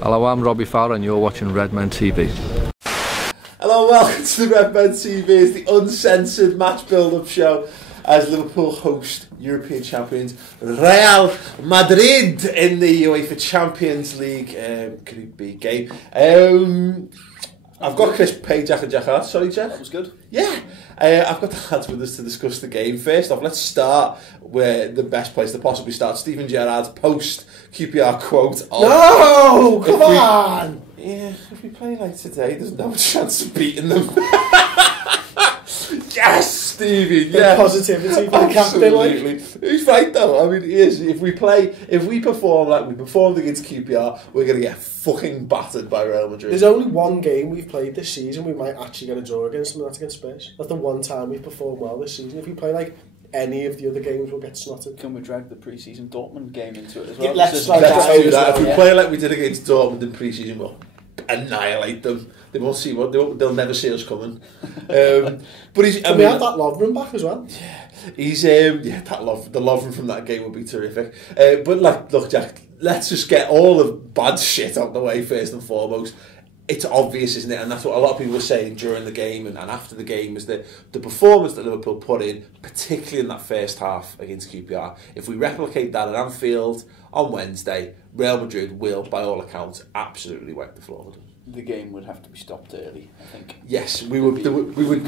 Hello, I'm Robbie Fowler and you're watching Redmen TV. Hello, welcome to the Redmen TV. It's the Uncensored match build-up show as Liverpool host European Champions Real Madrid in the UEFA Champions League Group B game. I've got Chris Payne, Jack and Jack Hart. Sorry, Jack. That was good. Yeah. I've got the lads with us to discuss the game. First off, let's start where the best place to possibly start. Steven Gerrard's post-QPR quote. No! Come on! Yeah, if we play like today, there's no chance of beating them. Yes, Stevie. Yeah, positivity for the captain. Absolutely. He's right though. I mean, he is. If we perform like we performed against QPR, we're gonna get fucking battered by Real Madrid. There's only one game we've played this season we might actually get a draw against them, and that's against Spurs. That's the one time we've performed well this season. If we play like any of the other games, we'll get snotted. Can we drag the pre-season Dortmund game into it as well? Let's do that. If we play like we did against Dortmund in pre-season, we'll annihilate them. They won't see what they'll never see us coming. But he's. We have that Lovren back as well. Yeah, he's. The Lovren from that game would be terrific. But like, look, Jack, let's just get all the bad shit out of the way first and foremost. It's obvious, isn't it? And that's what a lot of people were saying during the game and after the game, is that the performance that Liverpool put in, particularly in that first half against QPR, if we replicate that at Anfield on Wednesday, Real Madrid will, by all accounts, absolutely wipe the floor with them. The game would have to be stopped early, I think. Yes, we would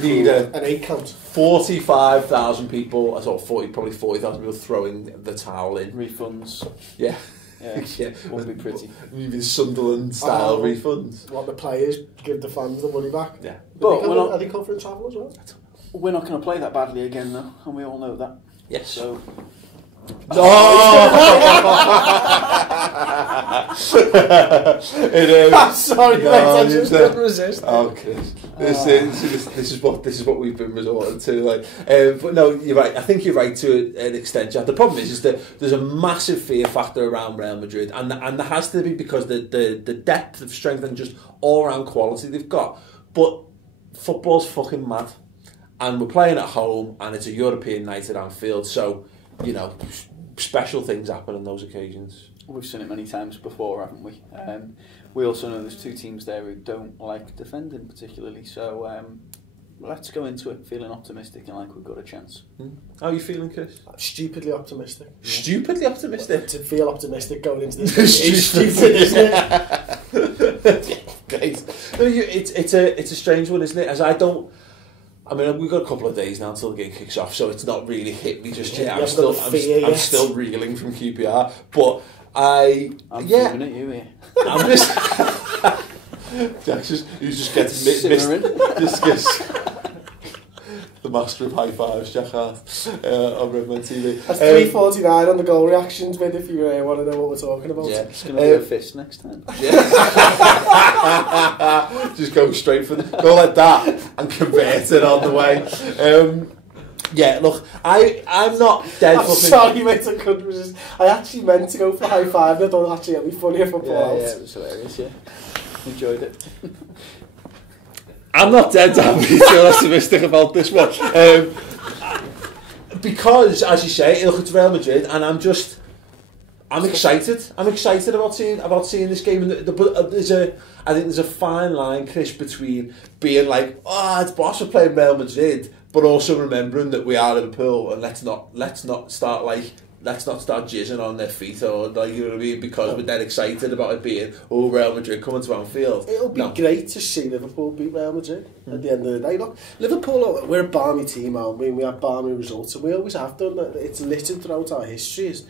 need an 8 count. 45,000 people, probably 40,000 people throwing the towel in. Refunds. Yeah. Yeah, won't be pretty. Maybe Sunderland-style refunds. What, the players give the fans the money back? Yeah. But are they covering travel as well? We're not going to play that badly again, though, and we all know that. Yes. So... Sorry, mate, I just couldn't resist. Oh, Chris. This is what we've been resorting to. Like, but no, you're right. I think you're right to an extent, Jack. The problem is that there's a massive fear factor around Real Madrid, and there has to be, because the depth of strength and just all round quality they've got. But football's fucking mad, and we're playing at home, and it's a European night at Anfield, so. You know, special things happen on those occasions. We've seen it many times before, haven't we? We also know there's two teams there who don't like defending particularly, so let's go into it feeling optimistic and like we've got a chance. How are you feeling, Chris? Stupidly optimistic. Yeah. Stupidly optimistic? To feel optimistic going into this game is stupid, isn't it? Great. No, it's a strange one, isn't it? I mean, we've got a couple of days now until the game kicks off, so it's not really hit me just yet. I'm still reeling from QPR, but I'm feeling at you here. I'm just he's just getting missed. The master of high fives, Jack Hart, on Redmen TV. That's 3:49 on the goal reactions bit if you want to know what we're talking about. Yeah, it's going to be a fist next time. Yeah. Just go straight for go like that and convert it on the way. Yeah, look, I'm not dead. I'm sorry, mate, I couldn't resist. I actually meant to go for high five, and I thought actually it'd be funny if I pulled out. Yeah, it was hilarious, yeah. Enjoyed it. I'm not dead happy to optimistic about this one. Because, as you say, look, it's Real Madrid, and I'm excited. I'm excited about seeing this game. And I think there's a fine line, Chris, between being like, it's boss, we're playing Real Madrid, but also remembering that we are Liverpool, and let's not start jizzing on their feet, or like, you know what I mean, because we're dead excited about it being Real Madrid coming to Anfield. It'll be great to see Liverpool beat Real Madrid at the end of the day. Look, Liverpool, we're a balmy team, aren't we? We have balmy results, and we always have done that. It's littered throughout our histories,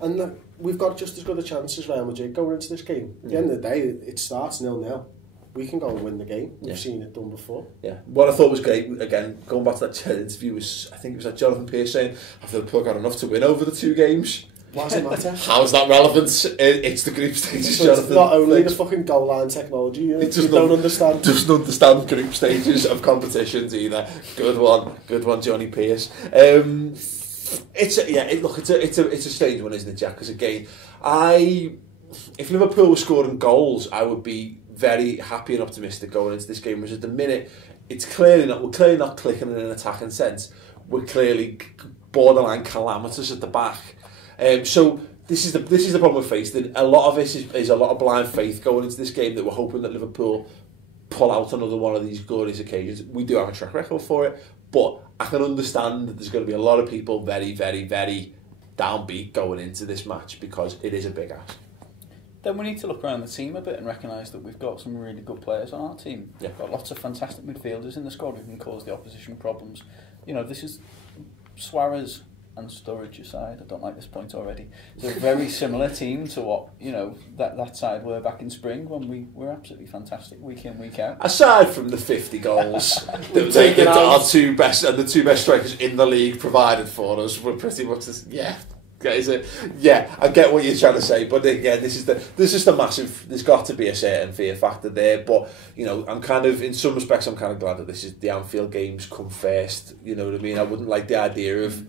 and we've got just as good a chance as Real Madrid going into this game. At the end of the day, it starts 0-0. We can go and win the game. We've seen it done before. Yeah. What I thought was great, again, going back to that interview, was, I think it was like Jonathan Pearce saying, I feel Liverpool got enough to win over the 2 games. Why does it matter? How's that relevant? It's the group stages, so Jonathan. It's not only the fucking goal line technology. You don't understand. Doesn't understand group stages of competitions either. Good one, Johnny Pearce. It's a strange one, isn't it, Jack? Because again, if Liverpool were scoring goals, I would be very happy and optimistic going into this game. Whereas at the minute, we're clearly not clicking in an attacking sense. We're clearly borderline calamitous at the back. So this is the problem we're facing. A lot of this is a lot of blind faith going into this game that we're hoping that Liverpool pull out another one of these glorious occasions. We do have a track record for it, but I can understand that there's going to be a lot of people very, very, very downbeat going into this match because it is a big ask. Then we need to look around the team a bit and recognise that we've got some really good players on our team. Yeah. We've got lots of fantastic midfielders in the squad who can cause the opposition problems. You know, this is Suarez and Sturridge aside. I don't like this point already. It's a very similar team to what, you know, that side were back in spring when we were absolutely fantastic week in, week out. Aside from the 50 goals that our two best strikers in the league provided for us, we're pretty much yeah, I get what you're trying to say, but again, there's just a massive. There's got to be a certain fear factor there, but you know, I'm kind of, in some respects, I'm kind of glad that this is the Anfield games come first. You know what I mean? I wouldn't like the idea of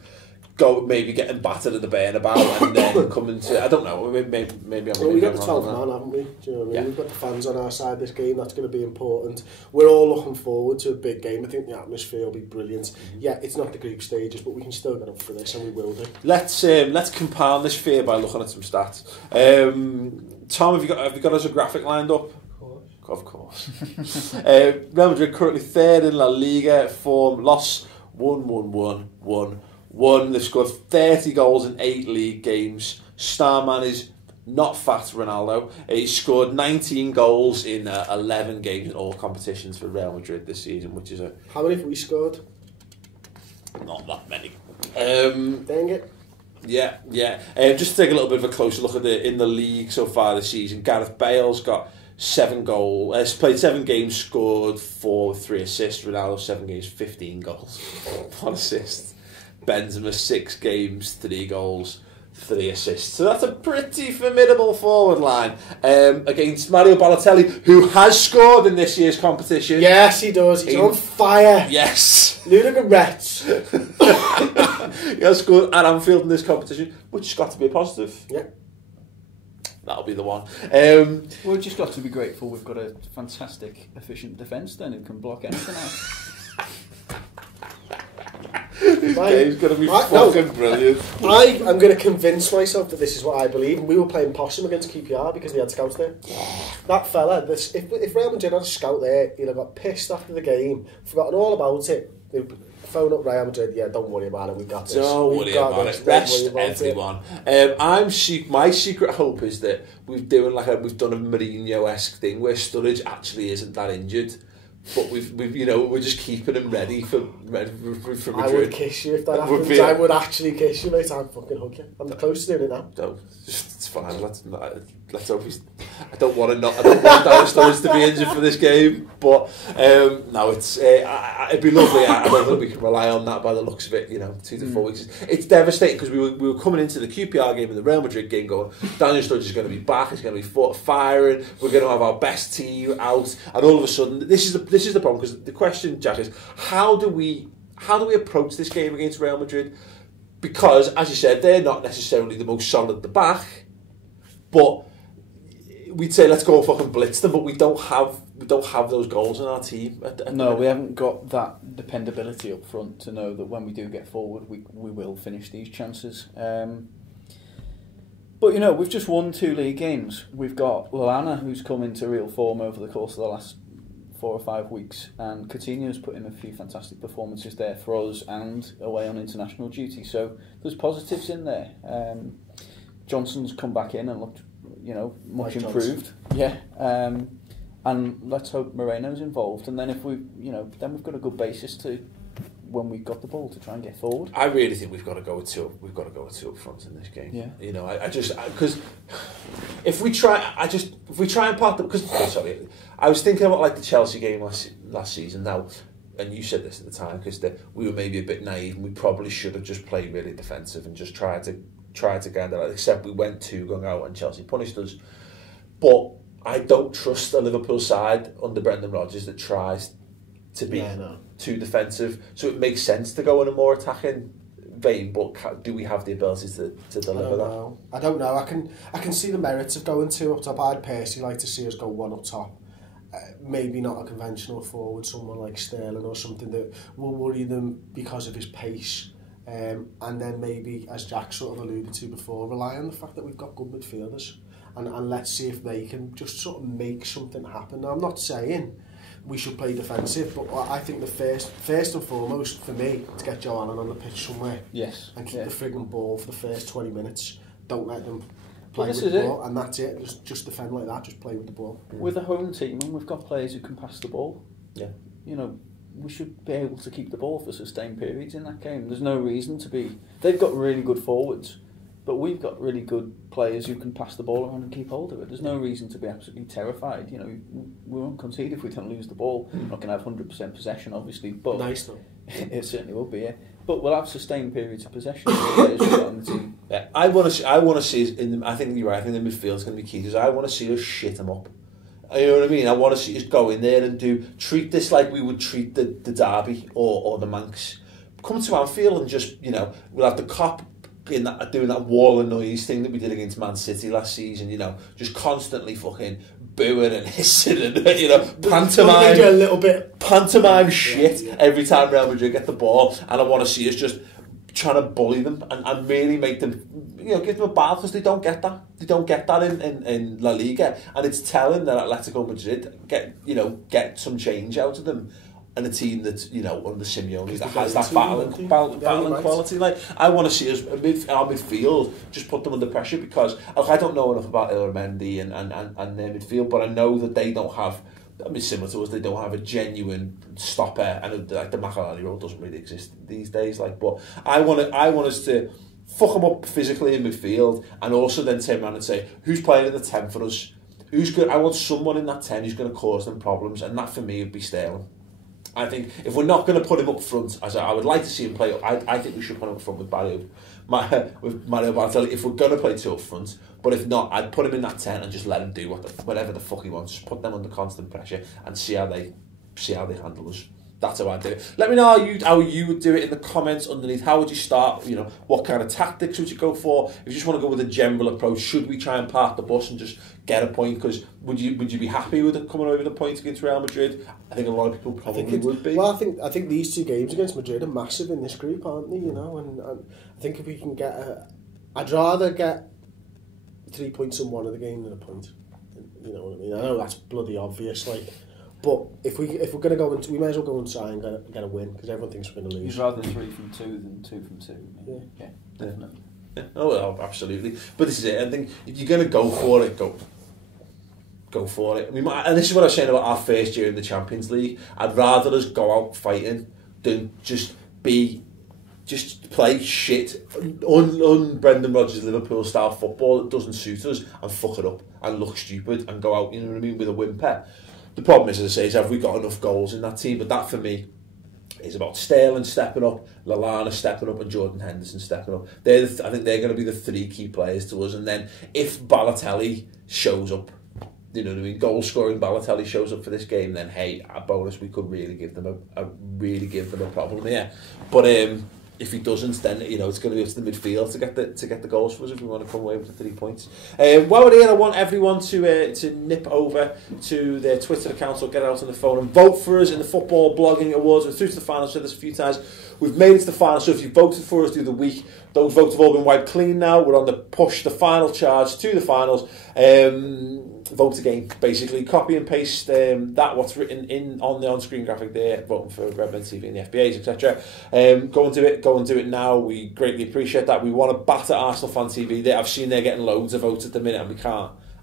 maybe getting battered at the Bernabeu and then coming to, I don't know, maybe I'm. Well, we've got the 12 man, haven't we? Do you know what I mean? Yeah. We've got the fans on our side this game. That's going to be important. We're all looking forward to a big game. I think the atmosphere will be brilliant. Mm-hmm. Yeah, it's not the group stages, but we can still get up for this, and we will do. Let's compound this fear by looking at some stats. Tom, have you got us a graphic lined up? Of course. Real Madrid currently third in La Liga form. Loss 1-1-1-1. They've scored 30 goals in 8 league games. Star man is not fat Ronaldo. He scored 19 goals in 11 games in all competitions for Real Madrid this season, which is How many have we scored? Not that many. Dang it. Yeah. Just to take a little bit of a closer look at in the league so far this season, Gareth Bale's got 7 goals. Played 7 games, scored 4 with 3 assists. Ronaldo 7 games, 15 goals, 1 assist. Benzema 6 games, 3 goals, 3 assists. So that's a pretty formidable forward line against Mario Balotelli, who has scored in this year's competition. Yes, he does. He's on fire. Yes. Lunatic Rats. He has scored at Anfield in this competition, which has got to be a positive. Yeah. That'll be the one. We've just got to be grateful we've got a fantastic, efficient defence then who can block anything out. This game's going to be fucking brilliant. I am going to convince myself that this is what I believe. And we were playing possum against QPR because they had scouts there. That fella, if Real Madrid had a scout there, he'd have got pissed after the game, forgotten all about it. They'd phone up Real Madrid, yeah, don't worry about it, we got this. Don't worry about it. Rest everyone. My secret hope is that we've done a Mourinho-esque thing where Sturridge actually isn't that injured. But we're just keeping him ready for Madrid. I would kiss you if that happens. I would actually kiss you, mate. I'd fucking hug you. I'm close to doing it now. No, it's fine. Let's hope he's. I don't want Darren Sturridge to be injured for this game, but no, it'd be lovely. I don't think we can rely on that by the looks of it. 2 to 4 weeks. It's devastating because we were coming into the QPR game and the Real Madrid game going, Daniel Sturridge is going to be back. He's going to be firing. We're going to have our best team out, and all of a sudden, this is the problem. Because the question, Jack, is how do we approach this game against Real Madrid? Because, as you said, they're not necessarily the most solid at the back, but we'd say let's go and fucking blitz them, but we don't have those goals in our team. No, we haven't got that dependability up front to know that when we do get forward, we will finish these chances. But we've just won 2 league games. We've got Lallana, who's come into real form over the course of the last 4 or 5 weeks, and Coutinho's put in a few fantastic performances there for us and away on international duty. So there's positives in there. Johnson's come back in and looked, much improved. Yeah. And let's hope Moreno's involved. And then if then we've got a good basis to when we've got the ball to try and get forward. I really think we've got to go with 2. We've got to go with 2 up front in this game. Yeah. Because if we try and part them, because sorry, I was thinking about like the Chelsea game last season now, and you said this at the time because we were maybe a bit naive and we probably should have just played really defensive and just tried to get that. Except we went 2 going out and Chelsea punished us. But I don't trust the Liverpool side under Brendan Rodgers that tries to be too defensive. So it makes sense to go in a more attacking vein. But do we have the ability to deliver that? I don't know. I can see the merits of going 2 up top. I'd personally like to see us go 1 up top. Maybe not a conventional forward, someone like Sterling or something that will worry them because of his pace. and then maybe, as Jack sort of alluded to before, rely on the fact that we've got good midfielders, and let's see if they can just sort of make something happen. Now, I'm not saying we should play defensive, but I think the first and foremost for me, to get Joe Allen on the pitch somewhere, and keep the frigging ball for the first 20 minutes. Don't let them play with the ball, and that's it. Just defend like that. Just play with the ball. With a home team, and we've got players who can pass the ball. Yeah, you know, we should be able to keep the ball for sustained periods in that game. There's no reason to be. They've got really good forwards, but we've got really good players who can pass the ball around and keep hold of it. There's no reason to be absolutely terrified. You know, we won't concede if we don't lose the ball. We're not going to have 100% possession, obviously, but nice though. It certainly will be. Yeah. But we'll have sustained periods of possession. Players we've got on the team. Yeah, I want to see us in. I think you're right. I think the midfield is going to be key because I want to see us shit them up. You know what I mean? I want to see us go in there and treat this like we would treat the Derby or the Manx. Come to Anfield and just, you know, we'll have the cop in that, doing that wall of noise thing that we did against Man City last season, you know, just constantly fucking booing and hissing and, you know, pantomime shit every time Real Madrid get the ball, and I want to see us just trying to bully them and really make them, you know, give them a battle, because they don't get that. They don't get that in La Liga, and it's telling that Atletico Madrid get some change out of them. And a team that, you know, under Simeone that has that battling quality. Like, I want to see us our midfield just put them under pressure, because I don't know enough about Mendy and their midfield, but I know that they don't have. I mean, similar to us, they don't have a genuine stopper, and like the Makalani role doesn't really exist these days. Like, but I want us to fuck them up physically in midfield, and also then turn around and say, who's playing in the 10 for us? I want someone in that 10 who's going to cause them problems, and that for me would be Sterling. I think if we're not going to put him up front, as I would like to see him play, I think we should put him up front with Mario Balotelli if we're going to play two up front. But if not, I'd put him in that 10 and just let him do whatever the fuck he wants. Just put them under constant pressure and see how they handle us. That's how I do it. Let me know how you would do it in the comments underneath. How would you start? You know, what kind of tactics would you go for? If you just want to go with a general approach, should we try and park the bus and just get a point? Because would you be happy with it coming away with a point against Real Madrid? I think a lot of people probably would be. Well, I think these two games against Madrid are massive in this group, aren't they? You know, and I think if we can get I'd rather get 3 points in one of the game than a point. You know what I mean? I know that's bloody obvious, like. But if we're going to go into, we may as well go and try and get a win, because everyone thinks we're going to lose. You'd rather 3 from 2 than 2 from 2. Yeah, definitely. Yeah. Oh, absolutely. But this is it. I think if you're going to go for it, go for it. I mean, and this is what I was saying about our first year in the Champions League. I'd rather us go out fighting than just play shit on Brendan Rodgers' Liverpool style football that doesn't suit us and fuck it up and look stupid and go out, you know what I mean, with a whimper. The problem is, as I say, have we got enough goals in that team? But that for me is about Sterling stepping up, Lallana stepping up, and Jordan Henderson stepping up. I think they're going to be the three key players to us. And then if Balotelli shows up, you know what I mean, goal scoring Balotelli shows up for this game, then hey, a bonus, we could really give them a problem here. But if he doesn't, then you know it's going to be up to the midfield to get the goals for us if we want to come away with the 3 points. While we're here, I want everyone to nip over to their Twitter accounts or get out on the phone and vote for us in the Football Blogging Awards. We're through to the final. I've said this a few times. We've made it to the final, so if you voted for us through the week, those votes have all been wiped clean now. We're on the push, the final charge to the finals. Vote again, basically. Copy and paste what's written on the on-screen graphic there, voting for Redmen TV and the FBAs, etc. Go and do it now. We greatly appreciate that. We want to batter Arsenal Fan TV. I've seen they're getting loads of votes at the minute, and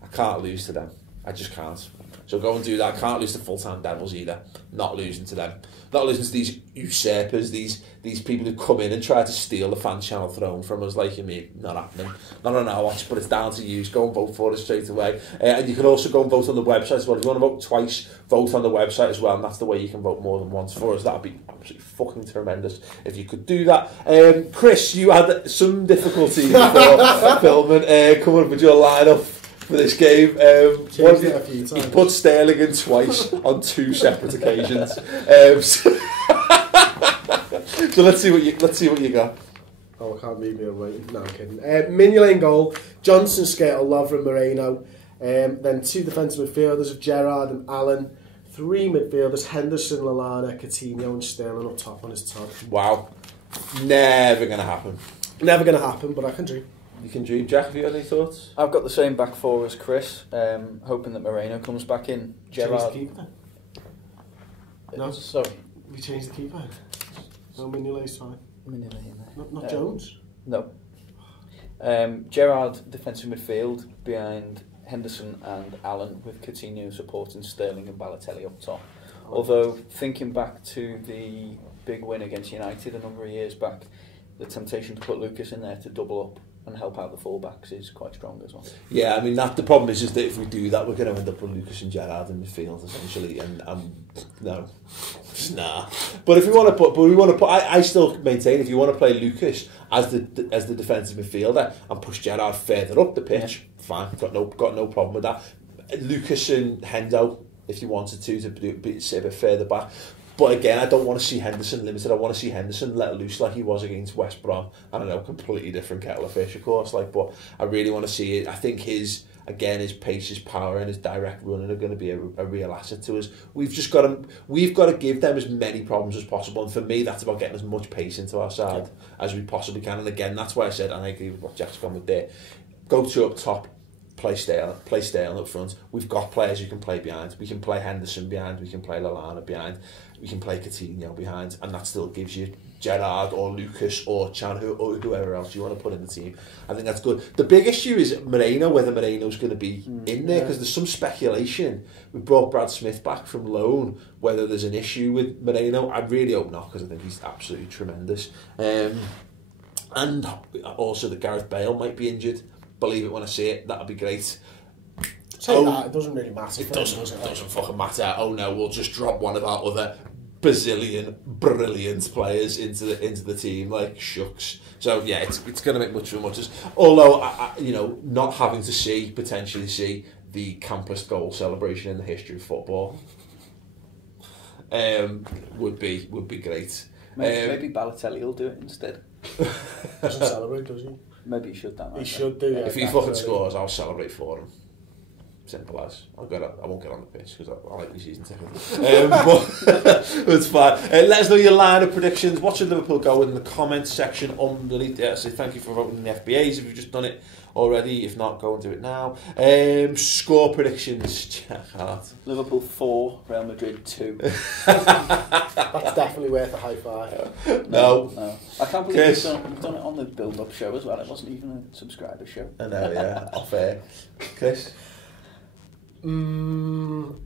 I can't lose to them. I just can't. So go and do that. Can't lose to full-time Devils either. Not losing to them. Not losing to these usurpers, these people who come in and try to steal the fan channel throne from us like you mean. Not happening. Not on our watch, but it's down to you. Go and vote for us straight away. And you can also go and vote on the website as well. If you want to vote twice, vote on the website as well. And that's the way you can vote more than once for us. That would be absolutely fucking tremendous if you could do that. Chris, you had some difficulty before filming. Coming up with your lineup for this game. He put Sterling in twice on 2 separate occasions. So let's see what you got. Oh, I can't leave me away. No, I'm kidding. Mignolet goal. Johnson, Skirtle, Lovren, Moreno. Then 2 defensive midfielders of Gerrard and Allen. 3 midfielders: Henderson, Lallana, Coutinho, and Sterling up top on his top. Wow. Never going to happen. Never going to happen, but I can dream. You can dream. Jack, have you got any thoughts? I've got the same back four as Chris, hoping that Moreno comes back in. Gerrard. Change the keeper. No, Sorry. we changed the keeper. No Mignolet's fine. Not Jones. No. Gerrard defensive midfield behind Henderson and Allen, with Coutinho supporting Sterling and Balotelli up top. Although thinking back to the big win against United a number of years back, the temptation to put Lucas in there to double up and help out the fullbacks is quite strong as well. Yeah, I mean, the problem is that if we do that, we're going to end up with Lucas and Gerrard in midfield essentially, and no, just nah. But if we want to put, I still maintain if you want to play Lucas as the defensive midfielder and push Gerrard further up the pitch, fine, got no problem with that. Lucas and Hendo, if you wanted to sit a bit further back. But again, I don't want to see Henderson limited. I want to see Henderson let loose like he was against West Brom. I don't know, completely different kettle of fish, of course. But I really want to see it. I think his pace, his power, and his direct running are going to be a real asset to us. We've got to give them as many problems as possible. And for me, that's about getting as much pace into our side as we possibly can. And again, that's why I said, and I agree with what Jack's gone with there. Go to up top. Play Sterling up front. We've got players who can play behind. We can play Henderson behind. We can play Lallana behind. We can play Coutinho behind, and that still gives you Gerrard or Lucas or Chan or whoever else you want to put in the team. I think that's good. The big issue is Moreno, whether Moreno's going to be in there, because there's some speculation. We brought Brad Smith back from loan. Whether there's an issue with Moreno, I really hope not, because I think he's absolutely tremendous. And also that Gareth Bale might be injured. Believe it when I say it, that'll be great. That, it doesn't really matter. It doesn't fucking matter. Oh no, we'll just drop one of our other bazillion brilliant players into the team. Like shucks. So yeah, it's going to make much of a muchness. Although I not having to potentially see the campest goal celebration in the history of football would be great. Maybe Balotelli will do it instead. Doesn't celebrate, does he? Maybe he should. He should do. If he fucking scores, I'll celebrate for him. Simple as. I won't get on the pitch because I like my season ticket. But it's fine. Let us know your line of predictions. What should Liverpool go in the comments section underneath there? So thank you for voting in the FBAs if you've just done it already. If not, go and do it now. Score predictions. Check out. Liverpool 4, Real Madrid 2. That's definitely worth a high five. No. I can't believe we've done it on the build-up show as well. It wasn't even a subscriber show. I know, yeah. Off air. Chris? 2-1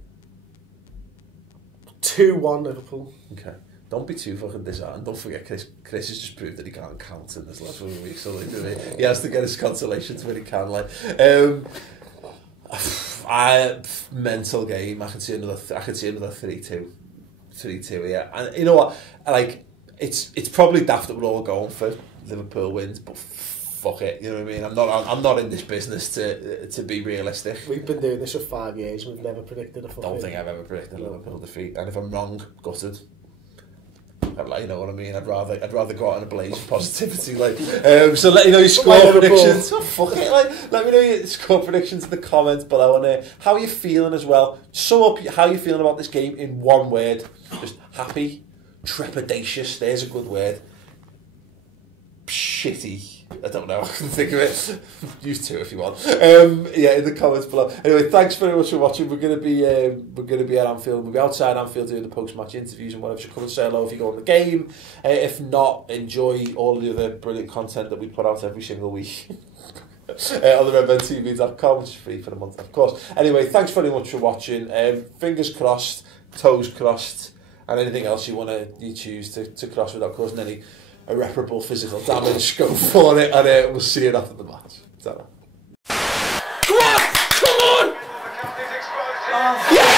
Liverpool. Okay. Don't be too fucking disheartened. Don't forget, Chris has just proved that he can't count in this last few weeks. So he has to get his consolations when he can. Mental game. I can see another 3-2. 3-2. Yeah. And you know what? It's probably daft that we're all going for Liverpool wins, but fuck it, you know what I mean? I'm not in this business to be realistic. We've been doing this for 5 years. We've never predicted a fucking... Don't think I've ever predicted a Liverpool defeat. And if I'm wrong, gutted. You know what I mean? I'd rather go out in a blaze of positivity. So let me know your score predictions. Oh, fuck it. Let me know your score predictions in the comments below. And how are you feeling as well? Sum up how you feeling about this game in one word. Just happy, trepidatious. There's a good word. Shitty. I don't know. I can think of it. Use two if you want. In the comments below. Anyway, thanks very much for watching. We're gonna be at Anfield. We'll be outside Anfield doing the post-match interviews and whatever. So come and say hello if you go on the game. If not, enjoy all the other brilliant content that we put out every single week. On the redmentv.com, which is free for the month, of course. Anyway, thanks very much for watching. Fingers crossed, toes crossed, and anything else you choose to cross without causing any irreparable physical damage, go for it, and we'll see you after the match. Ta-ra. Come on! Come on! Yeah!